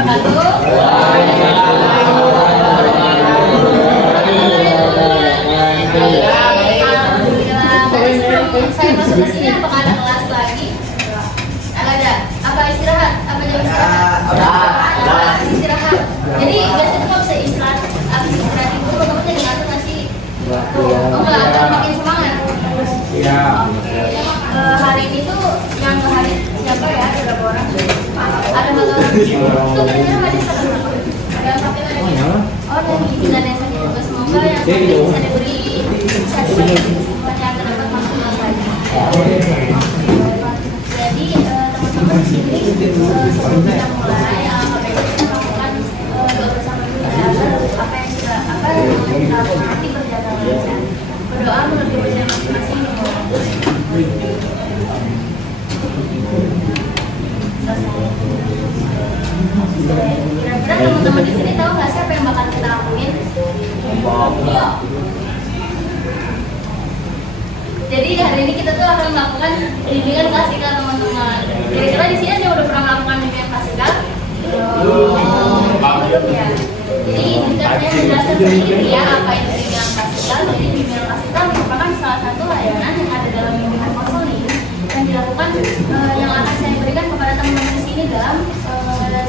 Saya masuk ke sini apakah ada kelas lagi? Ada. Apa istirahat? Apa jam istirahat? Istirahat. Jadi biasanya kalau bisa istirahat, habis istirahat itu teman-teman jadi ngatur nggak sih? Oh enggak, akan makin semangat. Iya. Hari ini tuh yang hari siapa ya? Ada berapa orang? Ada berapa orang? Itu kira-kira ada berapa? Ada sampai ada. Oh, dan dan yang saya juga semoga yang bisa diberi semuanya akan dapat maksimal saja. Jadi teman-teman di sini sebelum kita mulai kita lakukan doa bersama dulu ya, agar apa yang kita lakukan nanti berjalan lancar. Berdoa menurut kepercayaan masing-masing. Kira-kira teman-teman di sini tahu nggak siapa yang bakal kita lakuin? Jadi hari ini kita tuh akan melakukan bimbingan klasikal teman-teman. Kira-kira di sini ada udah pernah melakukan bimbingan klasikal? Belum ya. Jadi kita saya menjelaskan sedikit ya apa itu bimbingan klasikal. Jadi bimbingan klasikal merupakan salah satu layanan yang ada dalam bimbingan konseling yang dilakukan yang akan saya berikan kepada teman-teman di sini dalam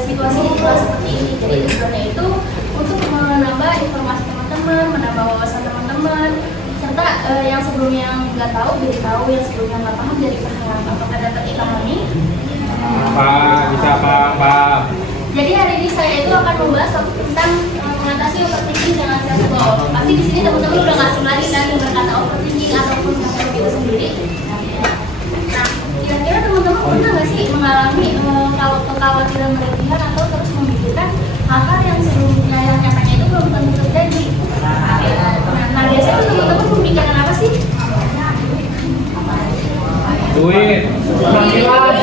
situasi seperti ini. Jadi tujuannya itu untuk menambah informasi teman-teman, menambah wawasan teman-teman, serta yang sebelumnya nggak tahu jadi tahu, yang sebelumnya nggak paham jadi paham. Apakah dapat dipahami? Bisa paham. Jadi hari ini saya itu akan membahas tentang mengatasi overthinking dengan self love. Pasti di sini teman-teman udah nggak asing lagi kan yang berkata overthinking ataupun self love itu sendiri. Nah, kira-kira teman-teman pernah nggak sih mengalami kalau kekhawatiran berlebihan atau terus memikirkan hal-hal yang sebelumnya yang nyatanya itu belum tentu terjadi? Nah, biasanya teman-teman memikirkan apa sih? Duit. Penampilan.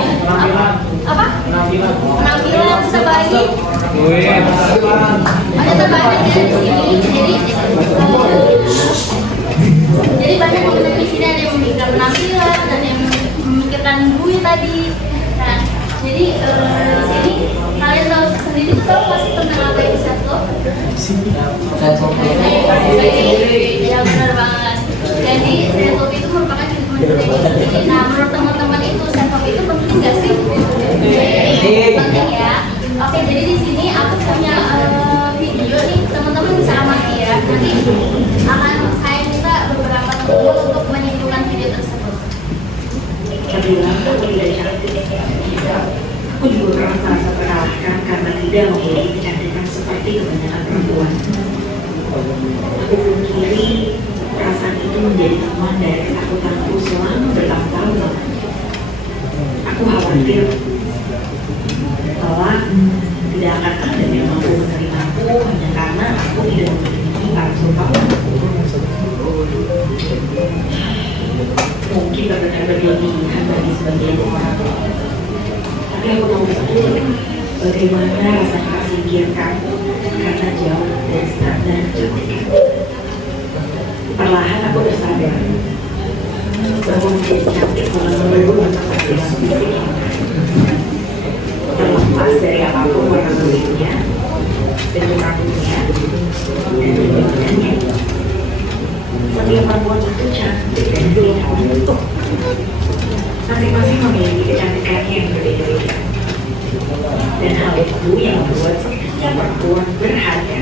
Apa? Penampilan sama lagi. Duit. Ada tambahan ya di sini. Jadi banyak teman-teman di sini ada yang memikirkan penampilan, ada yang memikirkan duit tadi. Nah, jadi di sini kalian tahu sendiri tahu pasti tentang apa itu self love? Ya benar banget. Jadi self love itu merupakan penting. Nah, menurut teman-teman itu self love itu penting nggak sih? Penting ya. Oke, jadi di sini aku punya video nih, teman-teman bisa amati ya. Nanti akan saya minta beberapa teman untuk menyimpulkan video tersebut. Bilang aku tidak cantik. Aku juga pernah merasa terkalahkan karena tidak memiliki kecantikan seperti kebanyakan perempuan. Aku pungkiri perasaan itu menjadi teman dari ketakutanku selama bertahun-tahun. Aku khawatir bahwa tidak akan ada yang mampu menerimaku hanya karena aku tidak memiliki langsung kamu. Mungkin benar berlebihan bagi sebagian orang, tapi aku tahu betul bagaimana rasanya tersingkirkan karena jauh dari standar kecantikan. Perlahan aku tersadar bahwa menjadi cantik bukan melulu tentang tampilan fisik, terlepas dari apapun warna kulitnya, bentuk rambutnya, dan bentuknya. Setiap perempuan itu cantik dan sehat untuk masing-masing memiliki kecantikannya yang berbeda-beda. Dan hal itu yang membuat setiap perempuan berharga.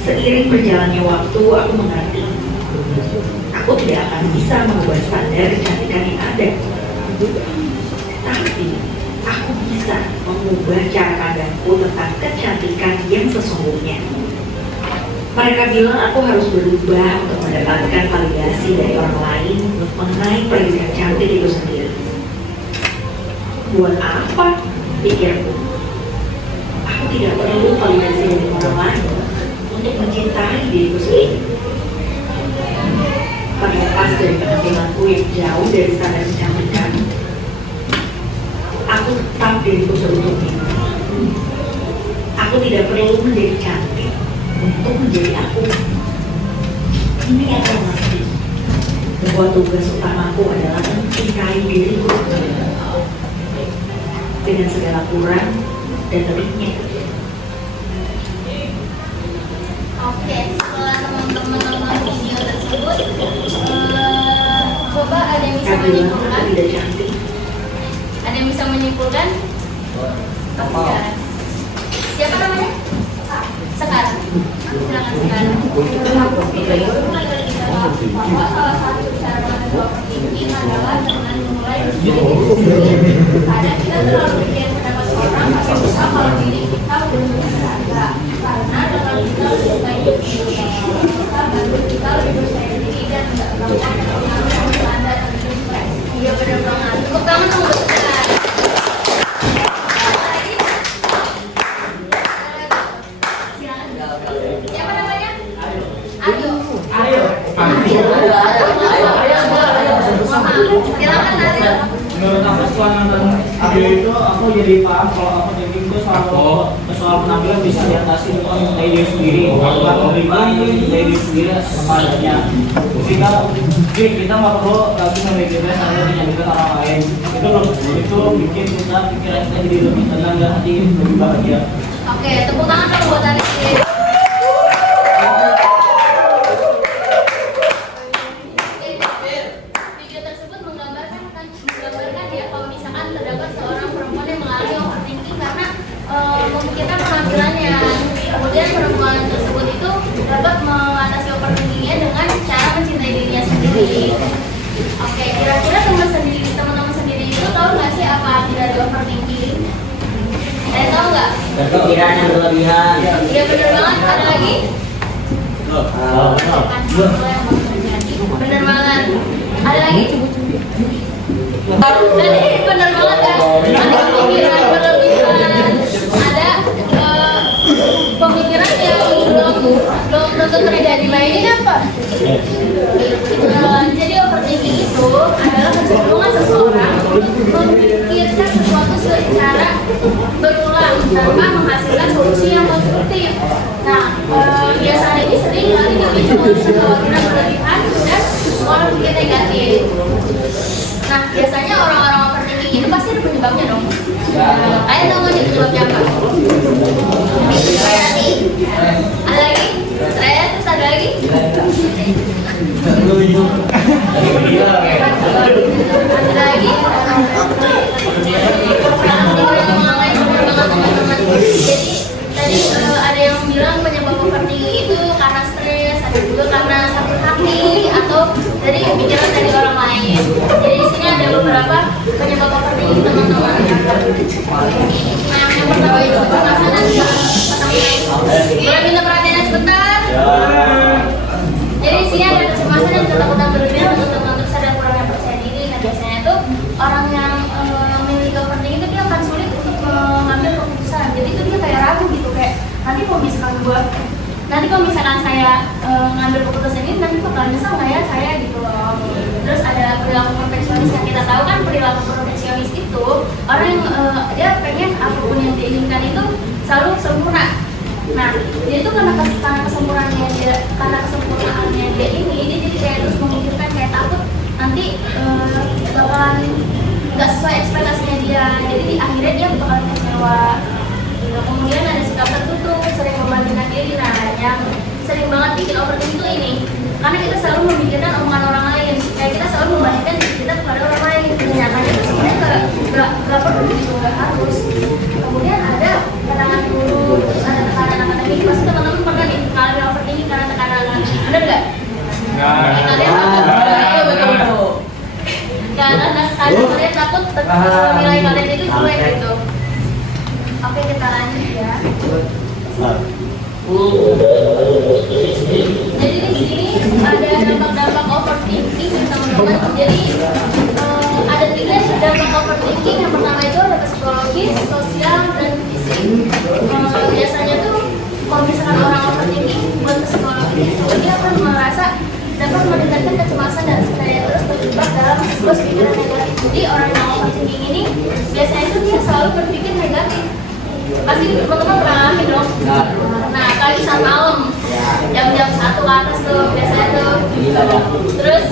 Seiring berjalannya waktu, aku mengerti aku tidak akan bisa mengubah standar kecantikan yang ada. Tapi aku bisa mengubah cara pandangku tentang kecantikan yang sesungguhnya. Mereka bilang aku harus berubah untuk mendapatkan validasi dari orang lain mengenai predikat cantik itu sendiri. Buat apa? Pikirku. Aku tidak perlu validasi dari orang lain untuk mencintai diriku sendiri. Terlepas dari penampilanku yang jauh dari standar kecantikan, aku tetap diriku seutuhnya. Aku tidak perlu menjadi cantik untuk menjadi aku. Ini yang aku mengerti bahwa tugas utamaku adalah mencintai diriku sendiri. dengan segala kurang dan lebihnya. Oke, setelah teman-teman nonton video tersebut, coba ada yang bisa Nabila menyimpulkan? tidak cantik. Ada yang bisa menyimpulkan? Sekarang. Siapa namanya? Sekarang. Silakan sekarang. Bahwa salah satu cara menentukan overthinking adalah dengan memulai diskusi. Kadang kita terlalu mikirin pendapat orang, tapi lupa kalau diri kita belum berharga. Karena dengan kita lebih baik kita bantu kita lebih percaya diri dan tidak melakukan pengaruh yang standar dan sukses. Iya benar banget. Tepuk tangan dong buat kita. Siapa namanya? Ayo. Silakan Nabil. Menurut aku setelah nonton video itu aku jadi paham kalau aku thinking itu soal penampilan bisa diatasi dengan dari diri sendiri, bukan memberikan dari diri sendiri kepadanya. Kita nggak perlu lagi memikirkan sampai menyakitkan orang lain. Itu bikin pikiran kita jadi lebih tenang dan hati lebih bahagia. Oke, tepuk tangan dong buat Anis. Video tersebut menggambarkan ya kalau misalkan terdapat seorang perempuan yang mengalami overthinking karena memikirkan penampilannya. Kemudian perempuan tersebut itu dapat mengatasi overthinkingnya dengan cara mencintai dirinya sendiri. Oke, kira-kira teman-teman sendiri itu tahu nggak sih apa arti dari overthinking? Saya tahu nggak? Pikiran yang berlebihan. Iya benar banget. Ada lagi? Benar banget. Ada lagi? Tadi benar banget kan? Ada pemikiran berlebihan. Ada pemikiran yang belum tentu terjadi. Nah ini apa? Jadi overthinking itu adalah kecenderungan seseorang memikirkan sesuatu secara berulang tanpa menghasilkan solusi yang konstruktif. Nah, biasanya ini sering kali dipicu oleh kekhawatiran berlebihan dan pola pikir negatif. Nah, biasanya orang-orang overthinking ini pasti ada penyebabnya dong. Kalian tahu nggak nih penyebabnya apa? Kreasi. Ada lagi? Stres, terus ada lagi? Ada lagi? Jadi tadi ada yang bilang penyebab overthinking itu karena stres, ada juga karena sakit hati atau dari pikiran dari orang lain. Jadi di sini ada beberapa penyebab overthinking teman-teman. Nah, yang pertama itu kecemasan dan ketakutan. Boleh minta perhatiannya sebentar? Jadi di sini ada kecemasan dan ketakutan berlebihan untuk sadar kurangnya percaya diri. Nah, biasanya itu orang yang memiliki overthinking itu dia akan sulit untuk mengambil keputusan. Jadi itu dia kayak ragu gitu, kayak nanti kalau misalkan saya ngambil keputusan ini nanti bakal nyesal nggak ya saya gitu loh. Terus ada perilaku perfeksionis yang kita tahu kan perilaku perfeksionis itu orang yang dia pengen apapun yang diinginkan itu selalu sempurna. Nah, dia itu karena kesempurnaannya dia ini dia jadi kayak terus memikirkan kayak takut nanti bakalan nggak sesuai ekspektasinya dia. Jadi di akhirnya dia bakalan kecewa. Nah, kemudian ada sikap tertutup, sering membandingkan diri. Nah, yang sering banget bikin overthinking itu ini karena kita selalu memikirkan omongan orang lain, kayak kita selalu membandingkan diri kita kepada orang lain. Nyatanya itu sebenarnya nggak perlu gitu, nggak harus. Kemudian ada tekanan guru, terus ada tekanan akademik. Pasti teman-teman pernah nih mengalami overthinking karena tekanan akademik, benar nggak? Kalian takut? Karena kalian takut nilai kalian itu jelek gitu. Oke, kita lanjut ya. Jadi di sini ada dampak-dampak overthinking teman-teman. Jadi ada 3 dampak overthinking. Yang pertama itu ada psikologis, sosial, dan fisik. Biasanya tuh kalau misalkan orang overthinking buat psikologis itu dia akan merasa dapat meningkatkan kecemasan dan kayak terus terjebak dalam sebuah pikiran negatif. Jadi orang yang overthinking ini biasanya itu dia selalu berpikir negatif. Pasti teman-teman pernah ngalamin dong. Nah, kali saat malam jam-jam 1 ke atas tuh biasanya tuh. Terus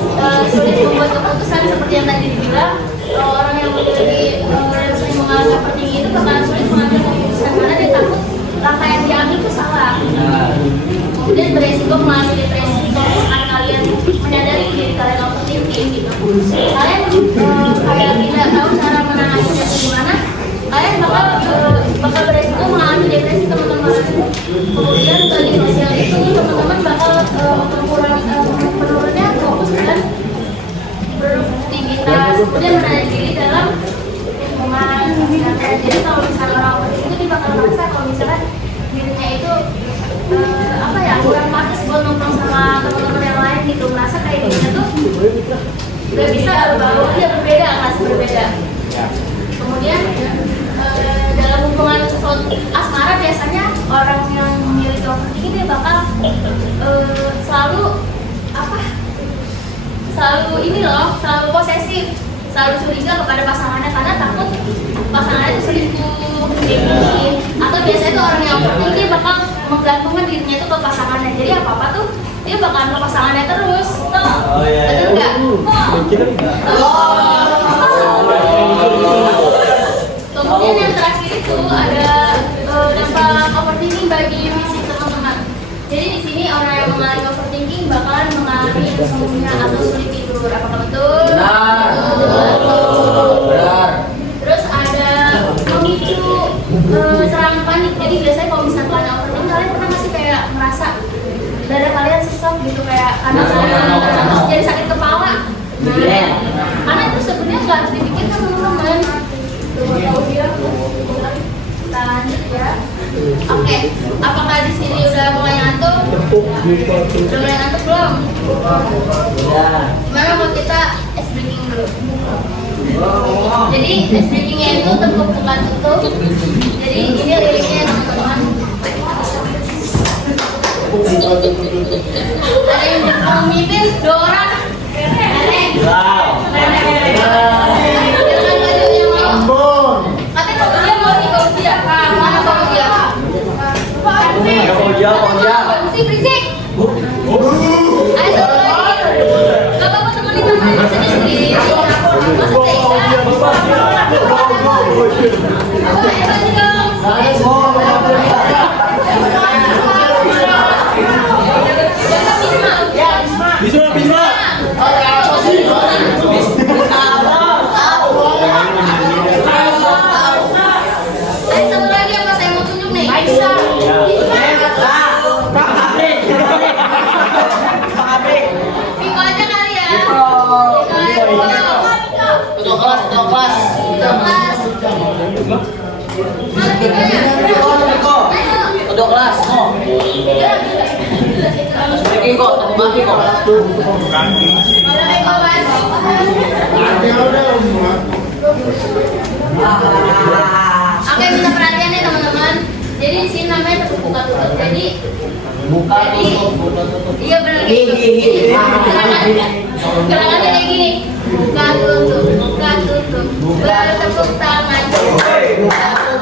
sulit membuat keputusan seperti yang tadi dibilang. Orang yang memiliki yang sering mengalami overthinking udah bisa berbau, dia berbeda, kelas berbeda. Ya. Kemudian dalam hubungan asmara biasanya orang yang memiliki overthinking dia bakal selalu apa? Selalu ini loh, selalu posesif, selalu curiga kepada pasangannya karena takut pasangannya itu selingkuh, jadi atau biasanya tuh orang yang overthinking dia bakal menggantungkan dirinya itu ke pasangannya. Jadi apa tuh dia bakal ke pasangannya terus. Oh iya. Betul nggak? Kemudian yang terakhir itu ada dampak overthinking bagi fisik teman-teman. Jadi di sini orang yang mengalami overthinking bakalan mengalami insomnia atau sulit tidur. Apakah betul? Benar. Terus ada memicu serangan panik. Jadi biasanya kalau misalnya kalian overthinking, kalian pernah masih kayak merasa dada kalian sesek gitu kayak karena kalian terus jadi sakit kepala. Karena itu sebenarnya nggak harus dipikirkan teman-teman. Kita lanjut ya. Oke, apakah di sini udah mulai ngantuk? Udah mulai ngantuk belum? Gimana kalau kita ice breaking dulu? Jadi ice breakingnya itu tepuk bukan tutup. Jadi ini liriknya teman-teman. Ada yang memimpin 2 orang. Jangan baju yang mau. Katanya kalau dia mau nih kalau dia. Mana kalau dia? Mesti berisik. Ayo satu lagi. Gak apa-apa temenin teman maksudnya sendiri. Maksudnya satu lagi apa saya mau tunjuk nih? Biko aja kali ya. Ketua kelas. Mana bikonya? Ketua kelas. Maki kok. Oke, minta perhatian nih teman-teman. Jadi di sini namanya tepuk buka tutup. Jadi iya benar gitu. Gerakannya kayak gini. Buka tutup. Baru tepuk tangan.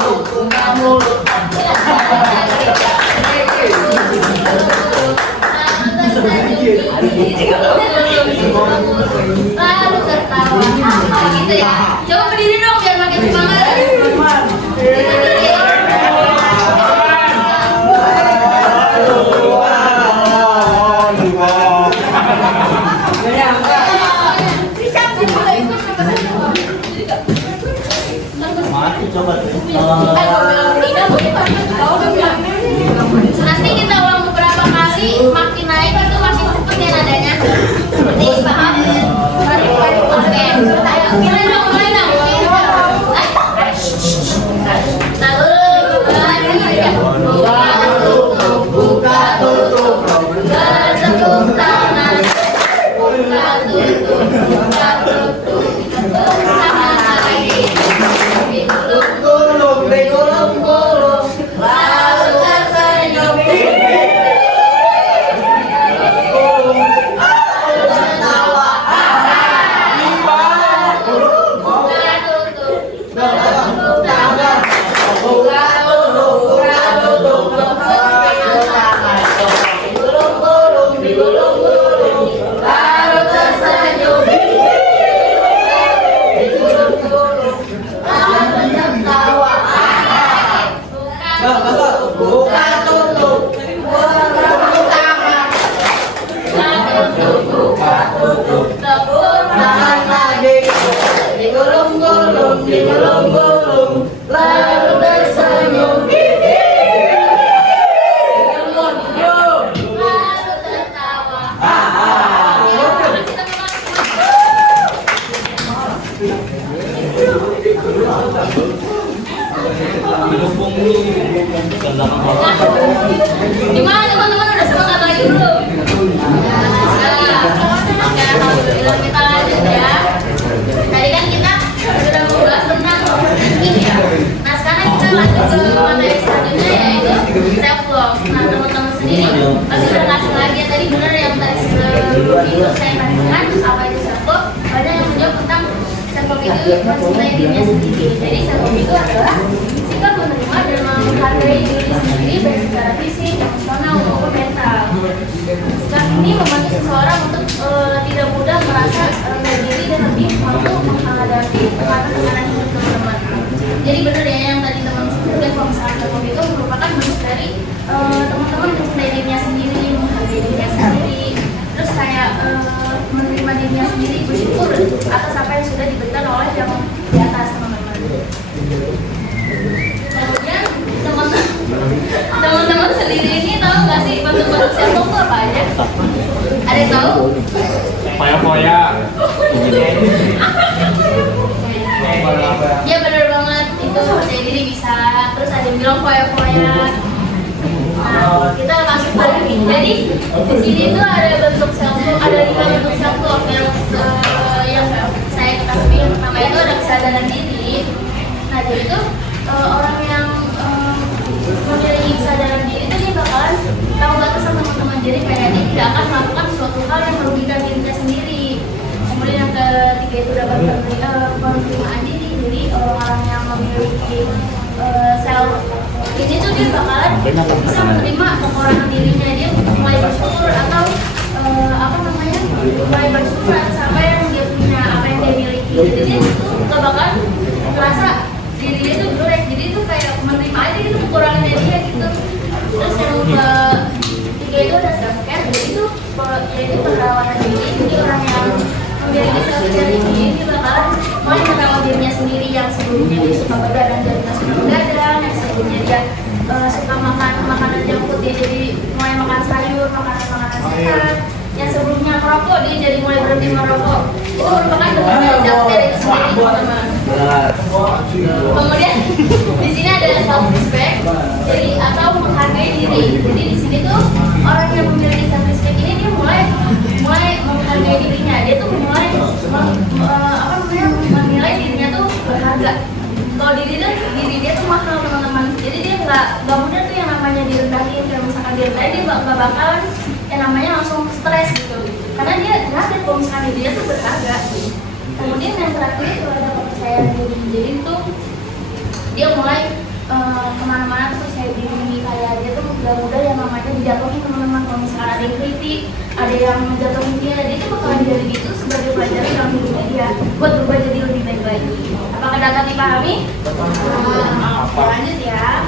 Buka mulut. Lalu tertawa. Gitu ya. Coba berdiri dong biar makin semangat. Nanti kita ulang beberapa kali, makin naik itu makin cepet ya nadanya. Seperti paham? Oke. Mulai dong. Buka tutup. Bertepuk tangan. Buka tutup. Tangan lagi. Digulung-gulung. Lalu tersenyum. Tertawa. Buka tutup. Bertepuk tangan. Buka tutup. Digulung-gulung. Lalu tersenyum. Digulung-gulung. Lalu tertawa. Buka tutup. Bertepuk tangan. Tepuk tangan lagi. Digulung-gulung. Lalu tersenyum. Lalu tertawa. Gimana teman-teman udah semangat lagi belum? Nah, oke, alhamdulillah kita lanjut ya. mencintai dirinya sendiri. Jadi self love itu adalah sikap menerima dan menghargai diri sendiri baik secara fisik, emosional maupun mental. Sikap ini membantu seseorang untuk tidak mudah merasa rendah diri dan lebih mampu menghadapi tekanan hidup teman-teman. Jadi benar ya yang tadi teman sebutkan, kalau misalnya self love itu merupakan bentuk dari teman-teman mencintai dirinya sendiri, menghargai dirinya sendiri, terus kayak menerima dirinya sendiri, bersyukur atas apa yang sudah diberikan oleh yang di atas teman-teman. Kemudian teman-teman sendiri ini tahu nggak sih bentuk-bentuk self love itu apa aja? Ada yang tahu? Poya-poya. Ya benar banget, itu percaya diri bisa. Terus ada yang bilang poya-poya. Nah, kita langsung lagi. Jadi di sini tuh ada bentuk self love, ada 5 bentuk self love yang saya ketahui. Yang pertama itu ada kesadaran diri. Nah jadi itu orang yang memiliki kesadaran diri itu dia bakalan tahu batasan teman-teman. Jadi kayak dia tidak akan melakukan suatu hal yang merugikan dirinya sendiri. Kemudian yang ketiga itu dapat penerimaan diri. Jadi orang yang memiliki self ini tuh dia bakalan bisa menerima kekurangan dirinya, dia mulai bersyukur atau mulai bersyukur atas apa yang dia punya, apa yang dia miliki. Jadi dia tuh gak bakal merasa dirinya itu jelek, jadi itu kayak menerima aja itu kekurangannya dia gitu. Terus yang ketiga itu ada self care, jadi itu yaitu perawatan diri. Jadi orang yang memiliki self care ini dia bakalan mulai merawat dirinya sendiri, yang sebelumnya dia suka begadang jadi nggak suka begadang, yang sebelumnya dia suka makan makanan junk food dia jadi mulai makan sayur, makanan sehat, yang sebelumnya merokok dia jadi mulai berhenti merokok. Itu merupakan bentuk dari self care itu sendiri, teman-teman. Kemudian di sini ada self respect, jadi atau menghargai diri. Jadi di sini tuh orang yang memiliki self respect ini dia mulai menghargai dirinya. Dia tuh mulai menilai dirinya tuh berharga. Kalau diri dia tuh mahal, teman-teman. Jadi dia nggak mudah tuh yang namanya direndahin. Kayak misalkan direndahin dia nggak bakalan yang namanya langsung stres gitu. Karena dia sadar kalau misalkan dia tuh berharga. Kemudian yang terakhir itu ada kepercayaan diri. Jadi itu dia mulai kemana-mana tuh percaya diri, kayak dia tuh gak mudah yang namanya dijatuhin, teman-teman. Kalau misalkan ada yang kritik, ada yang menjatuhin dia tuh bakalan jadi gitu sebagai pelajaran dalam hidupnya dia buat berubah jadi lebih baik lagi. Apakah dapat dipahami? Lanjut ya.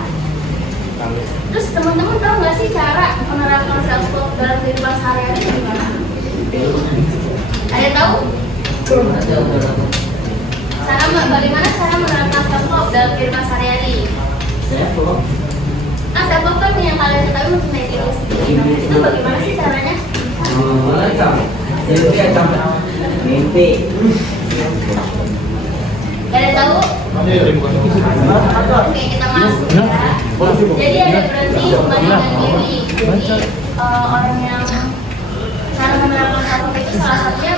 Terus teman-teman tahu nggak sih cara menerapkan self love dalam kehidupan sehari-hari gimana? Ada yang tahu? Bagaimana cara menerapkan self love dalam kehidupan sehari-hari? Self love kan yang kalian ketahui mencintai diri sendiri. Itu bagaimana sih caranya? Mimpi. Gak ada tahu? Oke, kita masuk ya. Jadi ada berhenti membandingkan diri. Jadi orang yang cara menerapkan self love itu salah satunya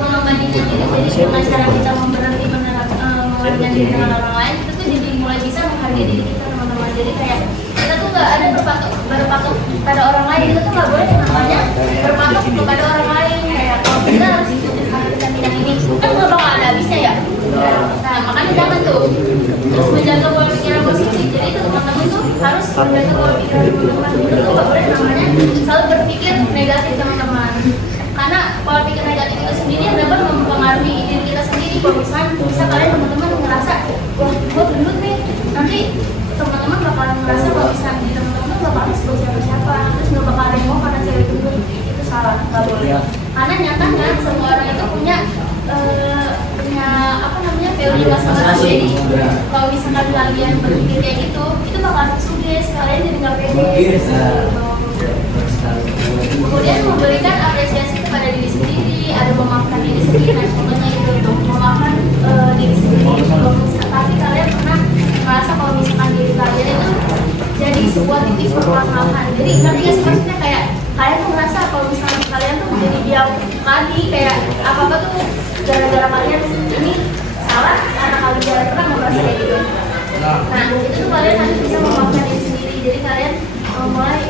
membandingkan diri. Jadi dengan cara kita berhenti membandingkan diri dengan orang lain, itu tuh jadi mulai bisa menghargai diri kita, teman-teman. Jadi kayak kita tuh gak ada berpatok pada orang lain. Kita tuh gak boleh namanya berpatok kepada orang lain. Kayak kalau kita harus ikutin kita tidak ini, kan gak bakal ada habisnya ya. Nah makanya jangan tuh. Terus menjaga pola pikiran positif. Jadi itu teman-teman tuh harus menjaga pola pikiran teman-teman. Itu tuh gak boleh namanya selalu berpikir negatif, teman-teman. Karena pola pikir negatif itu sendiri yang dapat mempengaruhi diri kita sendiri. Kalau misalnya kalian teman-teman ngerasa, wah gue gendut nih, nanti teman-teman bakalan ngerasa kalau misalnya di teman-teman tuh gak bakal sebut siapa-siapa, terus gak bakal ada yang mau karena cewek gendut. Itu salah, gak boleh. Karena nyatanya semua orang itu punya teori masing-masing. Jadi kalau misalkan kalian berpikir kayak gitu, itu bakal sugesti kalian jadi nggak pede. Kemudian memberikan apresiasi kepada diri sendiri, ada memaafkan diri sendiri. Nah contohnya itu untuk memaafkan diri sendiri. Tapi kalian pernah merasa kalau misalkan diri kalian itu jadi sebuah titik permasalahan. Jadi nanti ya maksudnya kayak kalian tuh merasa kalau misalkan kalian tuh jadi diam lagi, kayak apa-apa tuh gara-gara kalian ini salah karena kalian pernah merasa kayak gitu. Nah itu tuh kalian nanti bisa memaafkan diri sendiri. Jadi kalian mulai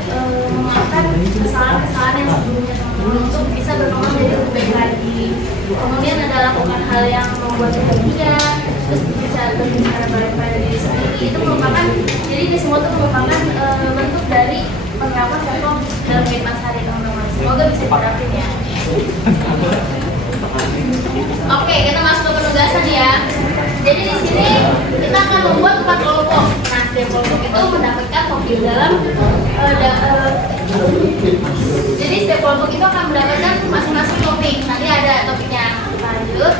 memaafkan kesalahan-kesalahan yang sebelumnya teman-teman untuk bisa berkembang jadi lebih baik lagi. Kemudian ada lakukan hal yang membuat bahagia, terus berbicara baik pada diri sendiri. Itu merupakan, jadi ini semua itu merupakan bentuk dari penerapan self dalam kehidupan sehari teman-teman. Semoga bisa diterapin ya. Oke, kita masuk ke penugasan ya. Jadi di sini kita akan membuat 4 kelompok. Nah, setiap kelompok itu mendapatkan topik dalam jadi setiap kelompok itu akan mendapatkan masing-masing topik. Nanti ada topiknya lanjut.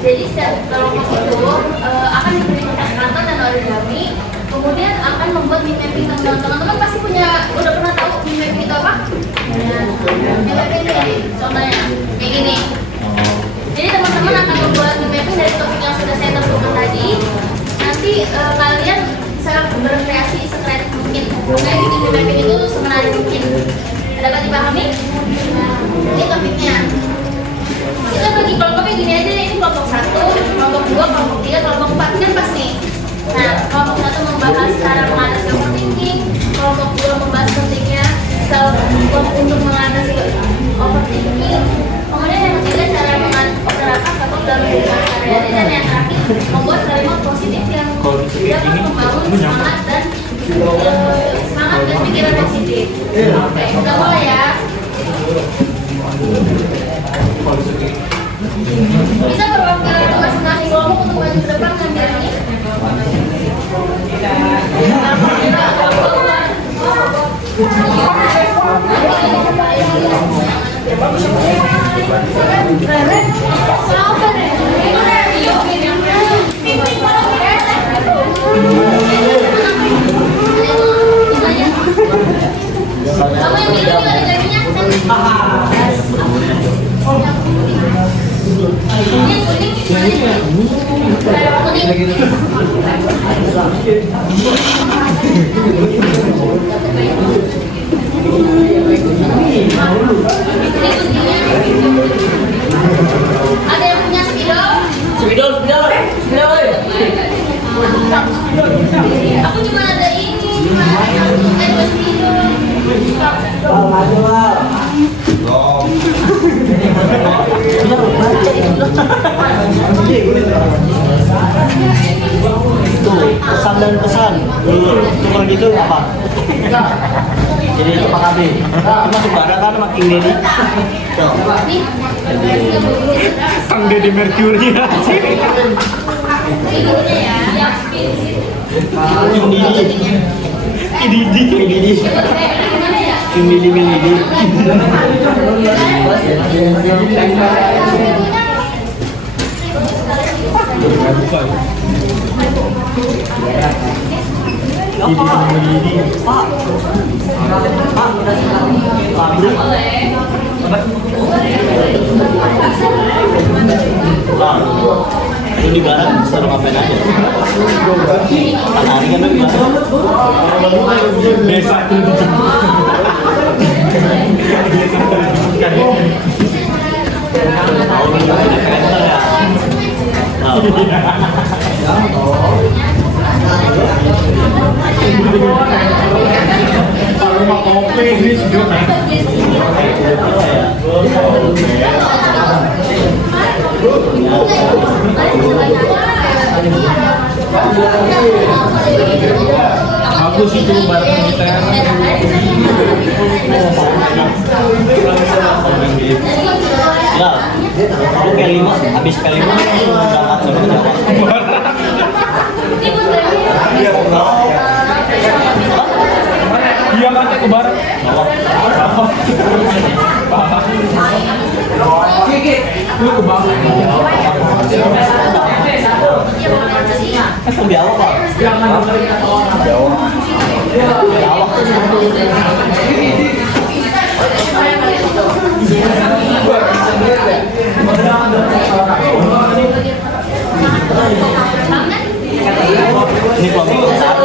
Jadi setiap kelompok itu akan diberi kantor dan origami. Kemudian akan membuat meme mapping. Teman-teman pasti udah pernah tahu meme mapping itu apa? Meme mapping ini contohnya kayak gini. Jadi teman-teman akan membuat meme mapping dari topik yang sudah saya tentukan tadi. Nanti kalian bisa berkreasi sekreatif mungkin. Saya bikin meme mapping itu semenarik mungkin. Dapat dipahami? Nah, ini topiknya. Kita bagi kelompoknya gini aja. Ini kelompok 1, kelompok 2, kelompok 3, kelompok 4 kan pasti. Nah, kelompok 1 membahas cara mengatasi overthinking, kelompok 2 membahas pentingnya self untuk mengatasi overthinking. Kemudian yang ketiga cara menerapkan self dalam kehidupan sehari-hari, dan yang terakhir membuat kalimat positif yang dapat membangun semangat dan pikiran positif. Oke, kita mulai ya. Bisa perwakilan masing-masing kelompok untuk maju ke depan ngambil ini. Kamu yang pilih juga ada gajinya. Ada yang punya spidol? Spidol. Aku cuma ada ini, cuma ada spidol. Maju, Tuh, pesan dan pesan. Cuma gitu apa? Jadi itu Pak KB. Masuk barang kan sama King Deddy. Sang Deddy Mercury. Ini ya. King Didi. King Didi Milidi. Itu di barat bisa ngapain aja. Hari kan di barat. Desa itu rumah kopi ini sudah bagus itu barang kita. Ya, aku kelima, habis kelima berangkat ke Jawa. Iya kan ke barat. Lu ke bawah. Lebih awal Pak. Ini kelompok satu.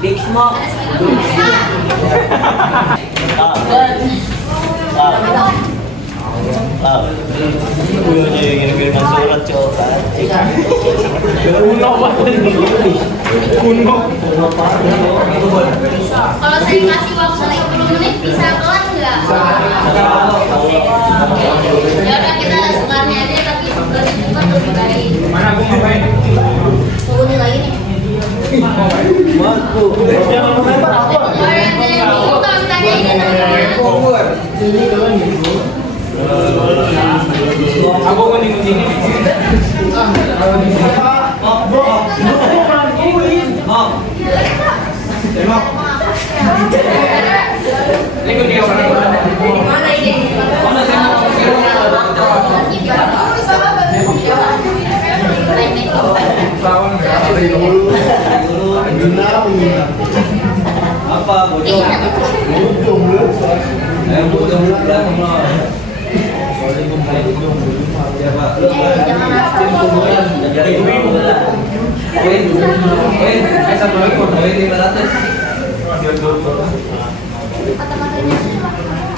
Big Smoke. tahu. Gue aja yang ngirim-ngiriman surat cowok anjing. Kuno banget. Kuno. Kalau saya kasih waktu 10 menit bisa kelar nggak? Ya udah kita sebenarnya aja tapi lebih cepat lebih baik. Mana aku ngapain? Tunggu nih lagi nih. Waku. Jangan melempar apa? Oh yang dari itu kalau tanya ini namanya. Aku kan ikut ini. Ikut dia orang. Mana ini? Mana saya mau Apa bocor? Bocor berantem loh. Ya Pak. Jangan asal. Jadi ibu. Assalamualaikum. Kata-katanya jangan kaku nggak?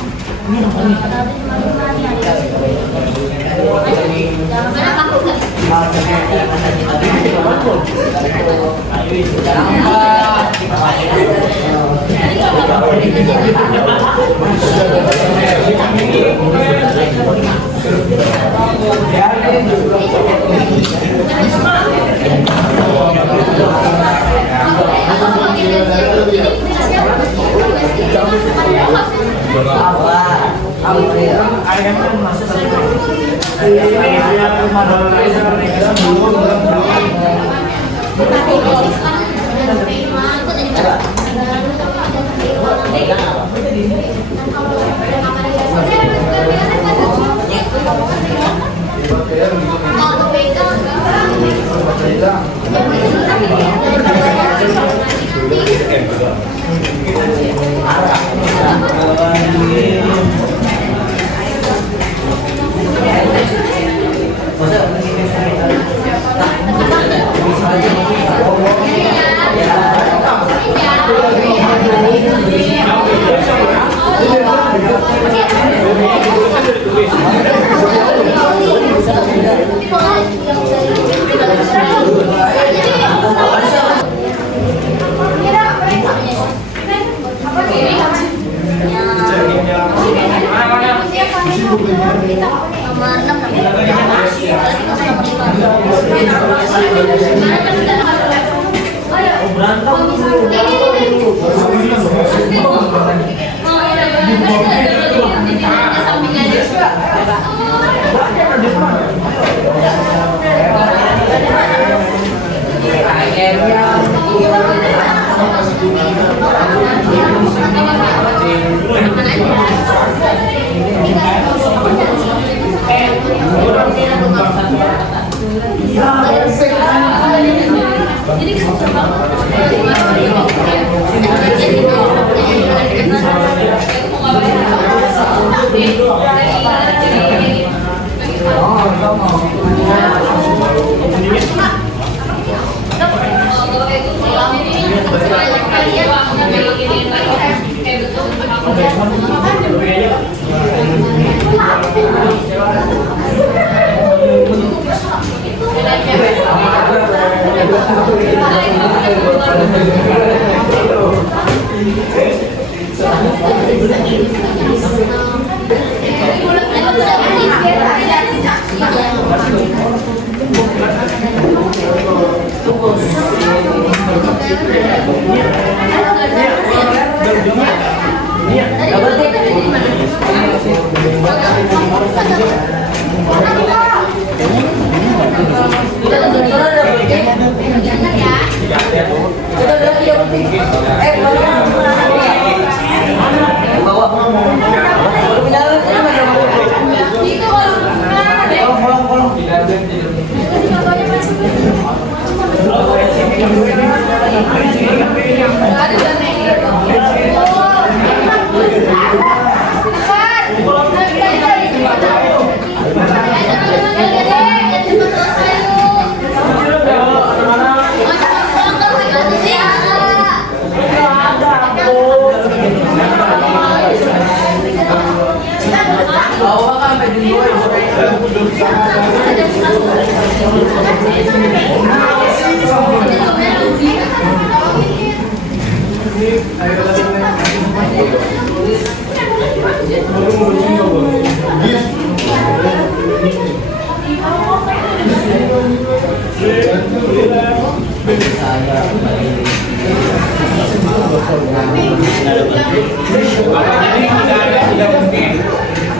Tidak mungkin.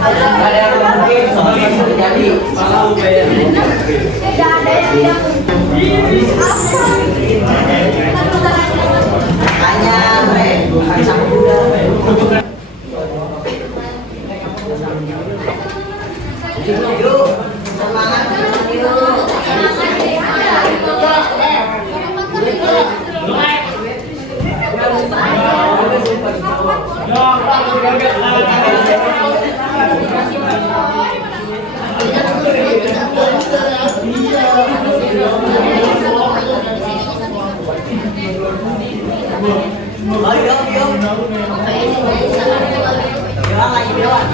Ada yang mungkin soalnya bisa terjadi. Kalau bayar. Tidak ada yang tidak mungkin. Hanya mereka yuk semangat yuk. Ayo yuk. Bilang lagi bilang.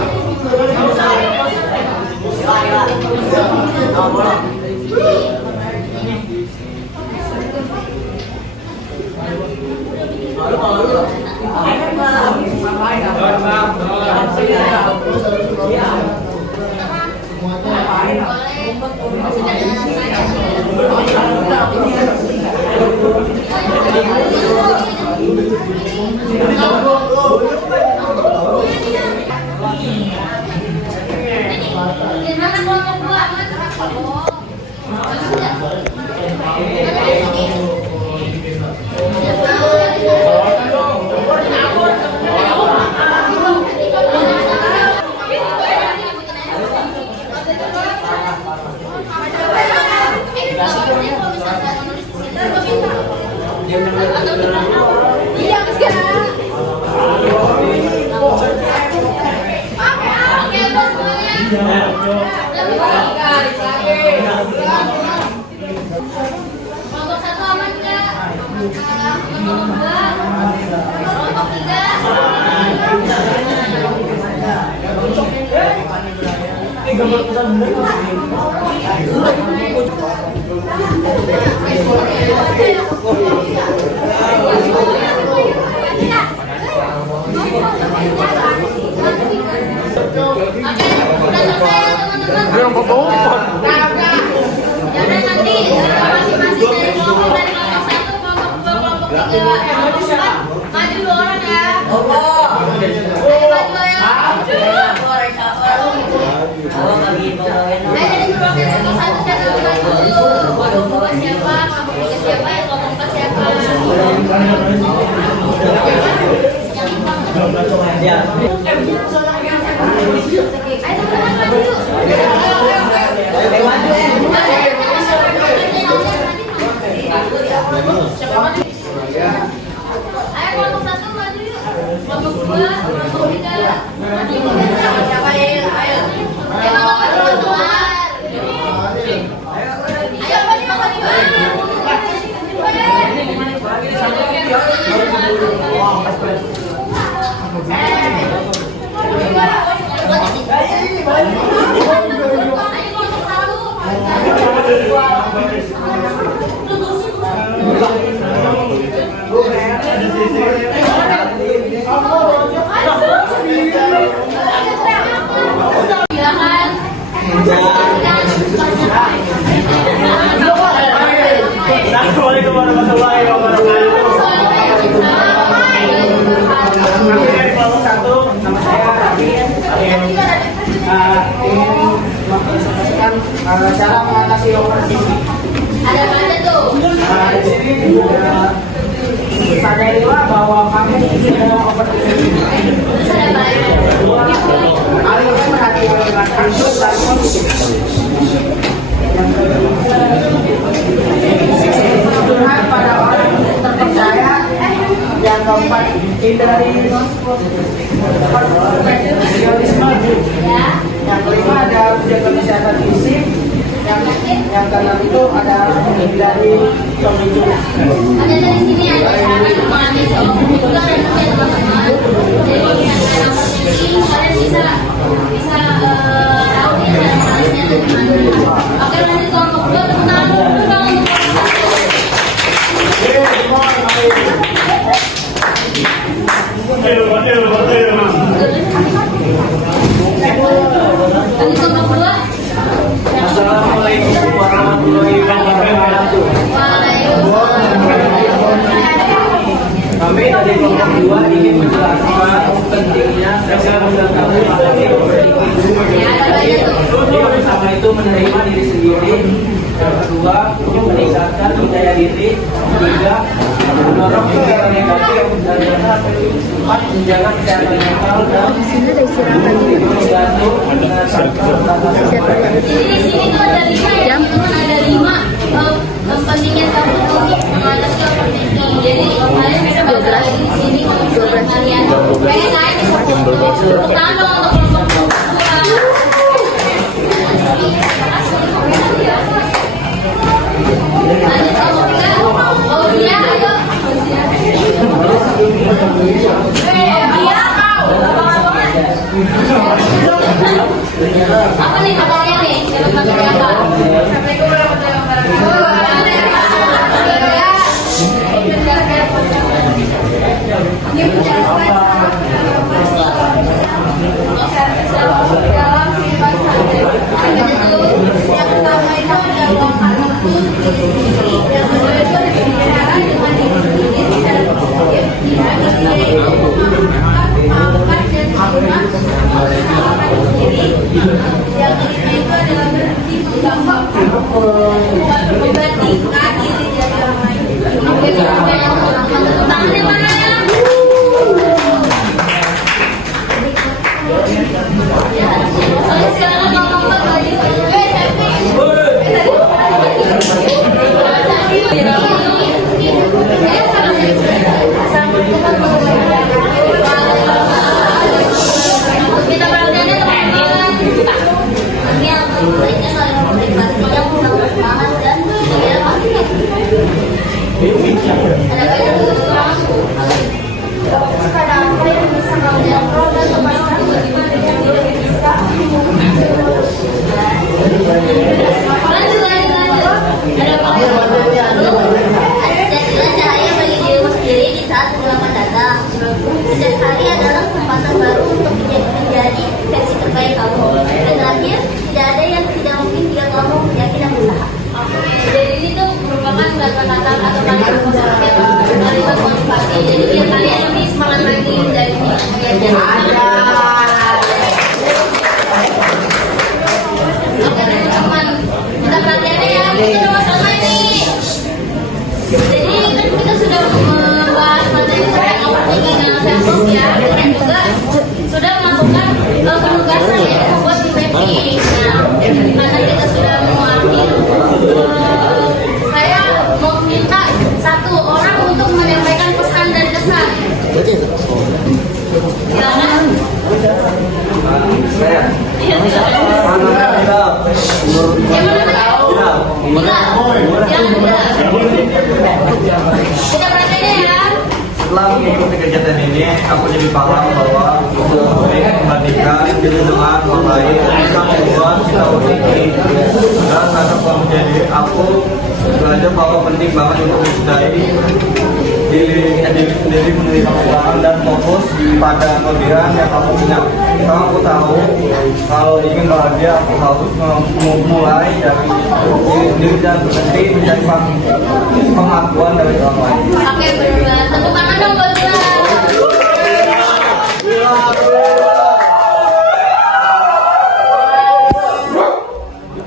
Gimana kelompok gua? Iya, sekarang. Oke, bos semuanya. Kelompok satu aman nggak? Kelompok dua, kelompok tiga. Oke, udah selesai ya teman-teman. Jangan nanti masing-masing dari kelompok satu, kelompok dua, kelompok tiga, kelompok empat, maju 2 orang ya. Ayo maju ya. Ayo jadi kelompok satu siapa maju dulu. Kelompok dua siapa, kelompok tiga siapa, kelompok empat siapa. Ayo teman-teman maju yuk. Ayo kelompok satu maju yuk. Kelompok dua, kelompok tiga. Siapa ya? Ayo. Ayo maju keluar. Ayo Assalamualaikum warahmatullahi wabarakatuh. Kami dari kelompok 1, nama saya Amin. Ingin menginstruksikan cara mengatasi overthinking. Ada mana tuh? Di sini sadarilah bahwa kami sedang overthinking. Terus ada apa lagi? Kali ini perhatikan dengan kasus dan kondisi. Curhat pada orang terpercaya. Yang keempat, hindari perfeksionisme. Yang kelima ada menjaga kesehatan fisik. Yang keenam itu ada menghindari pemicu. Ada dari sini ada cara mengalami itu ada juga teman-teman. Jadi kalau misalnya overthinking kalian bisa tahu nih cara mengatasinya Oke, lanjut kelompok 2, tepuk tangan dulu dong untuk lanjut kelompok 2. Assalamualaikum warahmatullahi wabarakatuh. Kami dari kelompok 2 ingin menjelaskan pentingnya dasar mengetahui pada teori Yang pertama itu menerima diri sendiri. Yang kedua, meningkatkan percaya diri. Ketiga, mendorong pikiran negatif. Dan yang keempat, menjaga kesehatan mental dan Jadi di sini tuh ada 5 ya, teman-teman, ada 5 pentingnya kamu untuk mengatasi overthinking. Jadi kalian bisa baca lagi di sini kalau misalnya kalian pengen naik bisa foto. Tepuk tangan dong untuk kelompok 2. Lanjut kelompok 3. Fauzia, ayo. Dia kau. Apa nih materinya nih? Dapat materi apa? Assalamualaikum warahmatullahi wabarakatuh. Ini menjelaskan dalam kehidupan sehari-hari. Yang pertama itu adalah kartu diri. Yang kedua itu ada bicara dengan diri sendiri secara positif. Yang ketiga itu memaafkan dan menerima kesalahan sendiri. Yang kelima itu adalah berhenti menggambak membandingkan diri dari orang lain. Oke, tangannya mana ya? Oke, silakan ngomong lagi. Kita perhatiannya teman-teman. Ini yang baiknya kalian menikmati yang kurang semangat dan pikiran positif. Ada banyak orang. Sekarang kalian bisa melihat roda teman-teman bagaimana yang tidak bisa. Lanjut. Ada apa jadilah cahaya bagi dirimu sendiri di saat kegelapan datang. Setiap hari adalah kesempatan baru untuk menjadi versi terbaik kamu. Dan terakhir, tidak ada yang tidak mungkin jika kamu yakin dan berusaha. Jadi ini tuh merupakan kata-kata atau kalimat positif, kalimat motivasi. Jadi biar kalian lebih semangat lagi dari ini. Oke teman-teman, kita perhatiannya ya, kita udah mau selesai nih. Jadi kan kita sudah membahas materi tentang overthinking yang Facebook ya, dan juga sudah melakukan penugasan ya, membuat PPT. Nah, karena kita sudah mau akhir, saya mau minta satu orang untuk menyampaikan pesan dan kesan. Silakan. Saya. Kita perhatikan ya. Setelah mengikuti kegiatan ini, aku jadi paham bahwa membandingkan diri dengan orang lain bisa membuat kita overthinking. Dan karena menjadi aku belajar bahwa penting banget untuk mencintai diri sendiri, menerima kekurangan dan fokus pada kelebihan yang kamu punya. Karena aku tahu kalau ingin bahagia aku harus memulai dari diri sendiri dan berhenti mencari pengakuan dari orang lain. Oke, benar. Tepuk tangan dong buat Dila.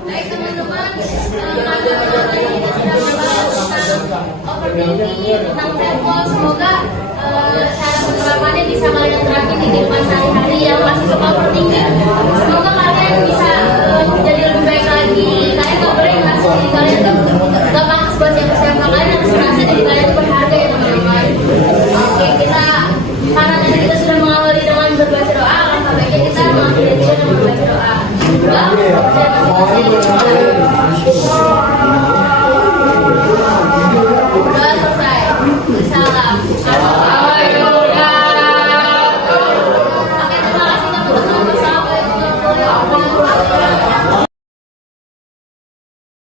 Baik teman-teman, tadi kita sudah membahas tentang overthinking, tentang self-love. Semoga cara penerapannya bisa kalian terapin di kehidupan sehari-hari yang masih suka overthinking. Semoga kalian bisa